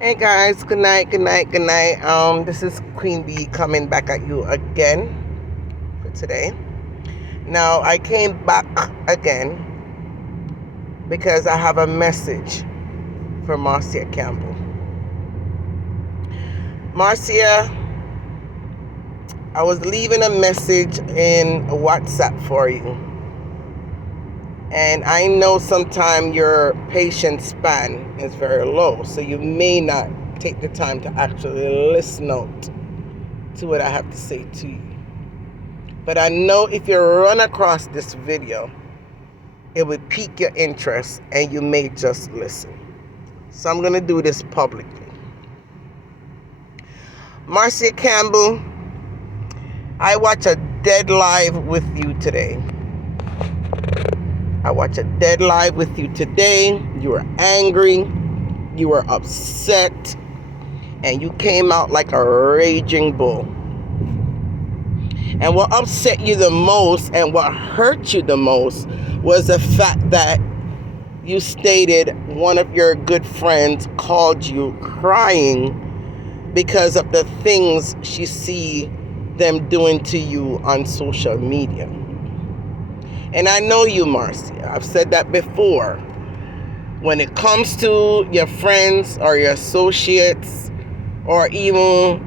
Hey guys, good night, good night, good night. This is Queen Bee coming back at you again for today. Now, I came back again because I have a message for Marcia Campbell. Marcia, I was leaving a message in WhatsApp for you. And I know sometimes your patience span is very low, so you may not take the time to actually listen out to what I have to say to you. But I know if you run across this video, it would pique your interest and you may just listen. So I'm going to do this publicly. Marcia Campbell, I watch a dead live with you today. I watch a dead live with you today. You were angry. You were upset. And you came out like a raging bull. And what upset you the most and what hurt you the most was the fact that you stated one of your good friends called you crying because of the things she see them doing to you on social media. And I know you, Marcia. I've said that before. When it comes to your friends or your associates or even,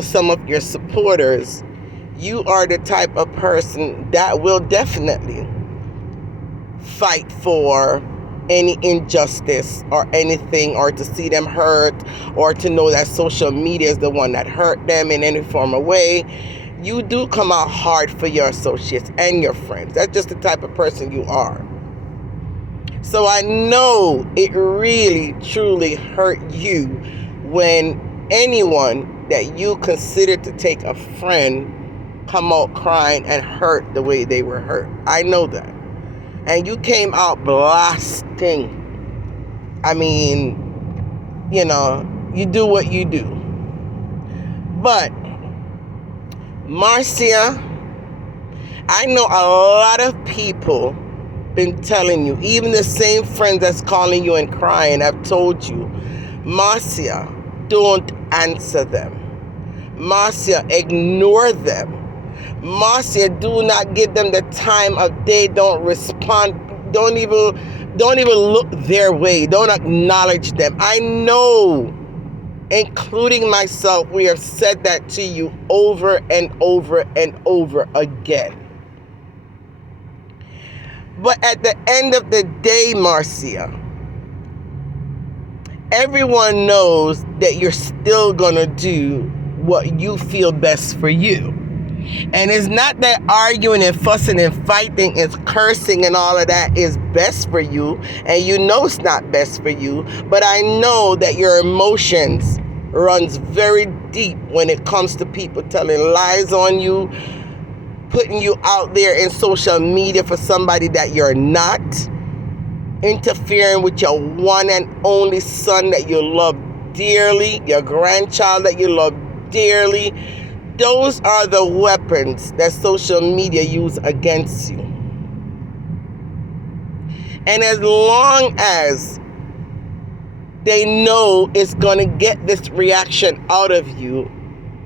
some of your supporters, you are the type of person that will definitely fight for any injustice or anything, or to see them hurt, or to know that social media is the one that hurt them in any form of way. You do come out hard for your associates and your friends. That's just the type of person you are. So I know it really, truly hurt you when anyone that you consider to take a friend come out crying and hurt the way they were hurt. I know that. And you came out blasting. I mean, you do what you do. But Marcia, I know a lot of people been telling you, even the same friends that's calling you and crying, I've told you, Marcia, don't answer them. Marcia, ignore them. Marcia, do not give them the time of day. Don't respond. Don't even look their way. Don't acknowledge them. I know, including myself, we have said that to you over and over and over again. But at the end of the day, Marcia, everyone knows that you're still gonna do what you feel best for you. And it's not that arguing and fussing and fighting and cursing and all of that is best for you. And you know it's not best for you. But I know that your emotions runs very deep when it comes to people telling lies on you, putting you out there in social media for somebody that you're not, interfering with your one and only son that you love dearly, your grandchild that you love dearly. Those are the weapons that social media use against you. And as long as they know it's going to get this reaction out of you,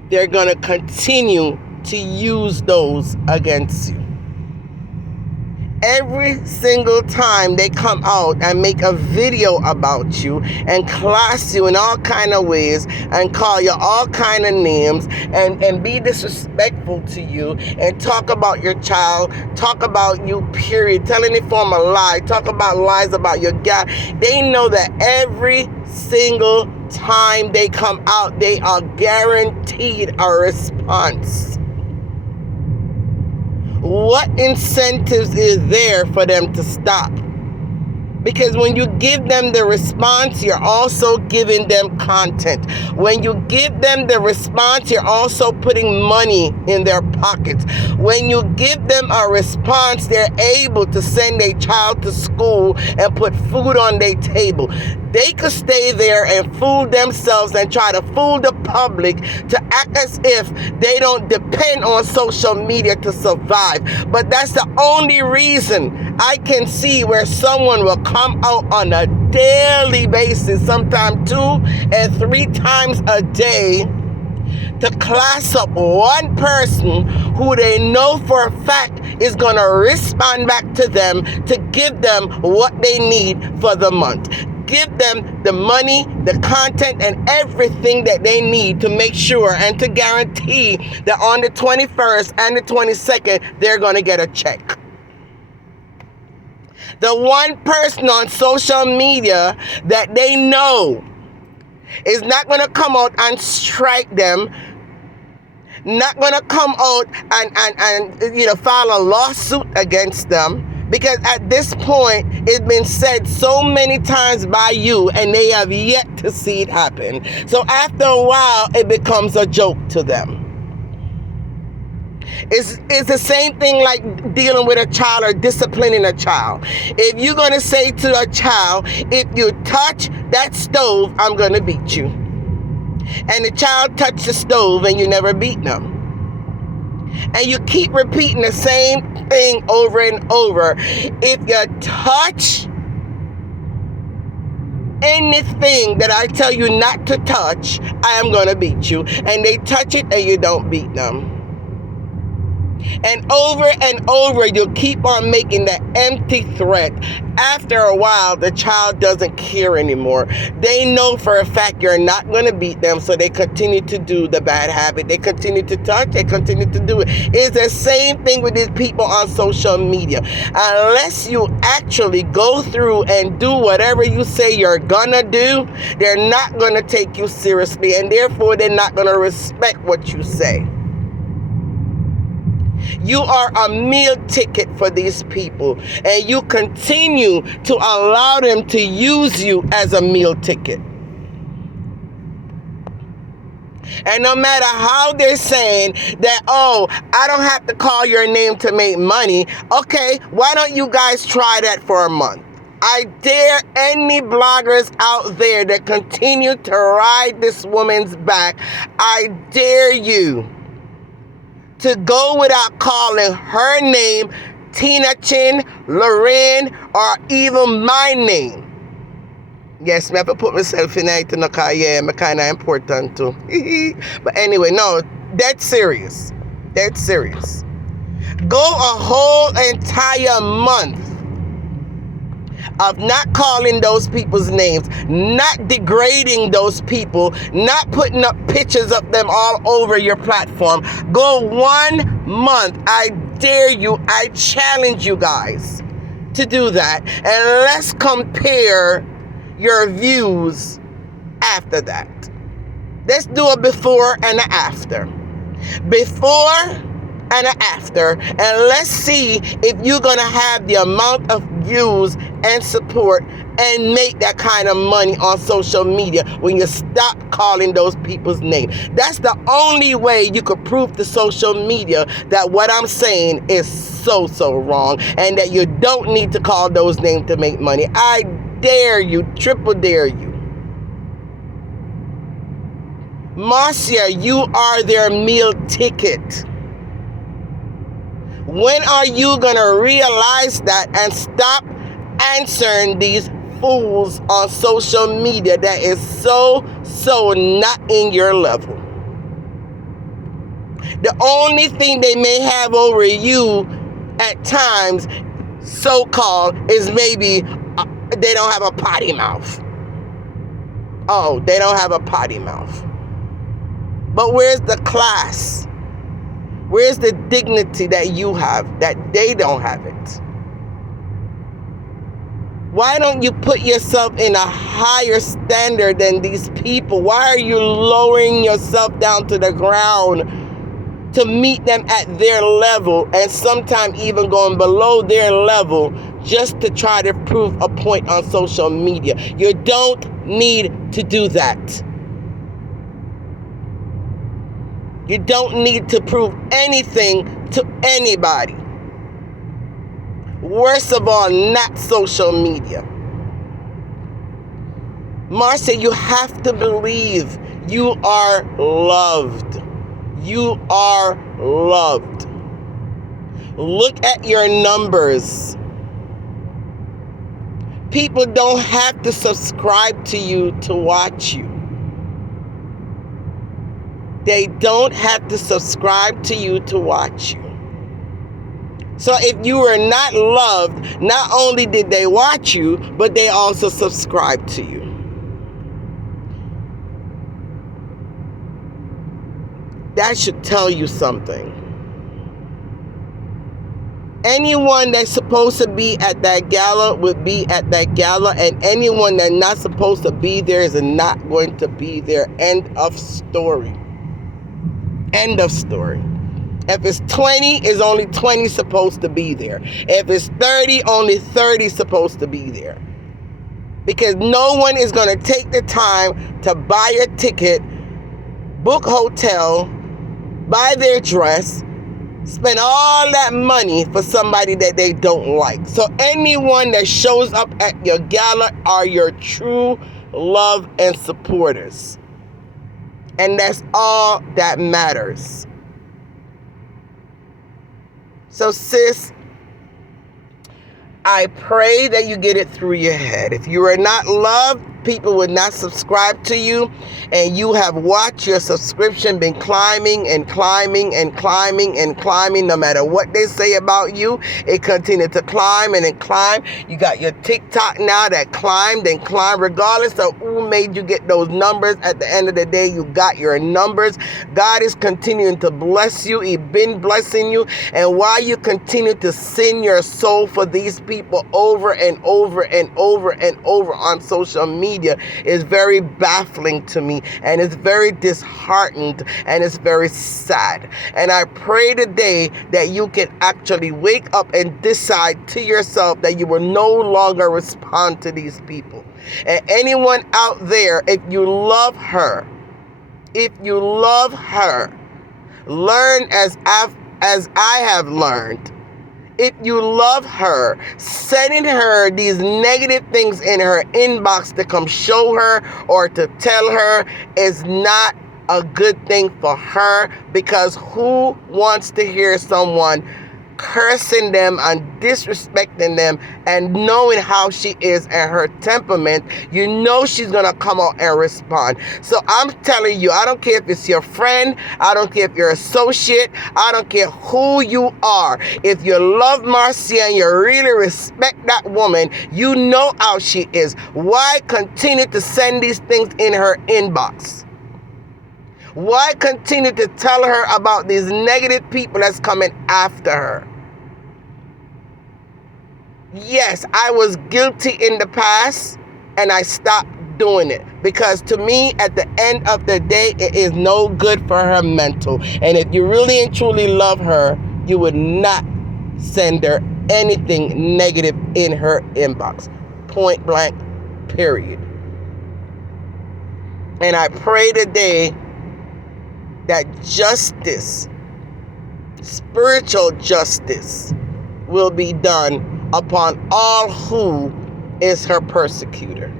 they're going to continue to use those against you. Every single time they come out and make a video about you and class you in all kind of ways and call you all kind of names and be disrespectful to you and talk about your child, talk about you, period, tell any form of lie, talk about lies about your God, they know that every single time they come out, they are guaranteed a response. What incentives is there for them to stop? Because when you give them the response, you're also giving them content. When you give them the response, you're also putting money in their pockets. When you give them a response, they're able to send their child to school and put food on their table. They could stay there and fool themselves and try to fool the public to act as if they don't depend on social media to survive. But that's the only reason I can see where someone will come out on a daily basis, sometimes 2 and 3 times a day, to class up one person who they know for a fact is going to respond back to them to give them what they need for the month. Give them the money, the content, and everything that they need to make sure and to guarantee that on the 21st and the 22nd, they're going to get a check. The one person on social media that they know is not going to come out and strike them, not going to come out and file a lawsuit against them, because at this point it's been said so many times by you and they have yet to see it happen. So after a while it becomes a joke to them. It's the same thing like dealing with a child or disciplining a child. If you're going to say to a child, if you touch that stove, I'm going to beat you. And the child touched the stove and you never beat them. And you keep repeating the same thing over and over. If you touch anything that I tell you not to touch, I am going to beat you. And they touch it and you don't beat them. And over, you keep on making that empty threat. After a while, the child doesn't care anymore. They know for a fact you're not going to beat them, so they continue to do the bad habit. They continue to touch, they continue to do it. It's the same thing with these people on social media. Unless you actually go through and do whatever you say you're gonna do, they're not going to take you seriously, and therefore they're not going to respect what you say. You are a meal ticket for these people, and you continue to allow them to use you as a meal ticket. And no matter how they're saying that, oh, I don't have to call your name to make money. Okay, why don't you guys try that for a month? I dare any bloggers out there that continue to ride this woman's back, I dare you to go without calling her name, Tina Chin, Lorraine, or even my name. Yes, I have to put myself in it because I'm kind of important too. But anyway, no, that's serious. That's serious. Go a whole entire month of not calling those people's names, not degrading those people, not putting up pictures of them all over your platform. Go 1 month. I dare you, I challenge you guys to do that. And let's compare your views after that. Let's do a before and an after. Before and an after, and let's see if you're gonna have the amount of views and support and make that kind of money on social media when you stop calling those people's names. That's the only way you could prove to social media that what I'm saying is so wrong, and that you don't need to call those names to make money. I dare you, triple dare you. Marcia, you are their meal ticket. When are you going to realize that and stop answering these fools on social media that is so not in your level? The only thing they may have over you at times, so-called, is maybe they don't have a potty mouth. Oh, they don't have a potty mouth. But where's the class? Where's the dignity that you have that they don't have it? Why don't you put yourself in a higher standard than these people? Why are you lowering yourself down to the ground to meet them at their level, and sometimes even going below their level just to try to prove a point on social media? You don't need to do that. You don't need to prove anything to anybody. Worst of all, not social media. Marcia, you have to believe you are loved. You are loved. Look at your numbers. People don't have to subscribe to you to watch you. They don't have to subscribe to you to watch you. So if you were not loved, not only did they watch you, but they also subscribed to you. That should tell you something. Anyone that's supposed to be at that gala would be at that gala, and anyone that's not supposed to be there is not going to be there. End of story. End of story. If it's 20, it's only 20 supposed to be there. If it's 30, only 30 supposed to be there. Because no one is going to take the time to buy a ticket, book hotel, buy their dress, spend all that money for somebody that they don't like. So anyone that shows up at your gala are your true love and supporters. And that's all that matters. So sis, I pray that you get it through your head. If you are not loved, people would not subscribe to you, and you have watched your subscription been climbing and climbing and climbing and climbing. No matter what they say about you, it continued to climb and climb. You got your TikTok now that climbed and climbed. Regardless of who made you get those numbers, at the end of the day, you got your numbers. God is continuing to bless you. He's been blessing you. And while you continue to sin your soul for these people over and over and over and over on social media, is very baffling to me, and it's very disheartened, and it's very sad. And I pray today that you can actually wake up and decide to yourself that you will no longer respond to these people. And anyone out there, if you love her, learn as I have learned. If you love her, sending her these negative things in her inbox to come show her or to tell her is not a good thing for her, because who wants to hear someone cursing them and disrespecting them, and knowing how she is and her temperament, you know she's gonna come out and respond. So I'm telling you, I don't care if it's your friend, I don't care if you're associate, I don't care who you are. If you love Marcia and you really respect that woman, you know how she is. Why continue to send these things in her inbox? Why continue to tell her about these negative people that's coming after her? Yes, I was guilty in the past, and I stopped doing it, because to me, at the end of the day, it is no good for her mental. And if you really and truly love her, you would not send her anything negative in her inbox. Point blank, period. And I pray today that justice, spiritual justice, will be done upon all who is her persecutor.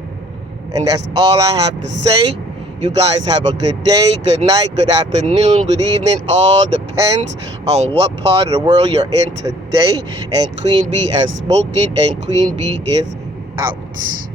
And that's all I have to say. You guys have a good day, good night, good afternoon, good evening. All depends on what part of the world you're in today. And Queen Bee has spoken, and Queen Bee is out.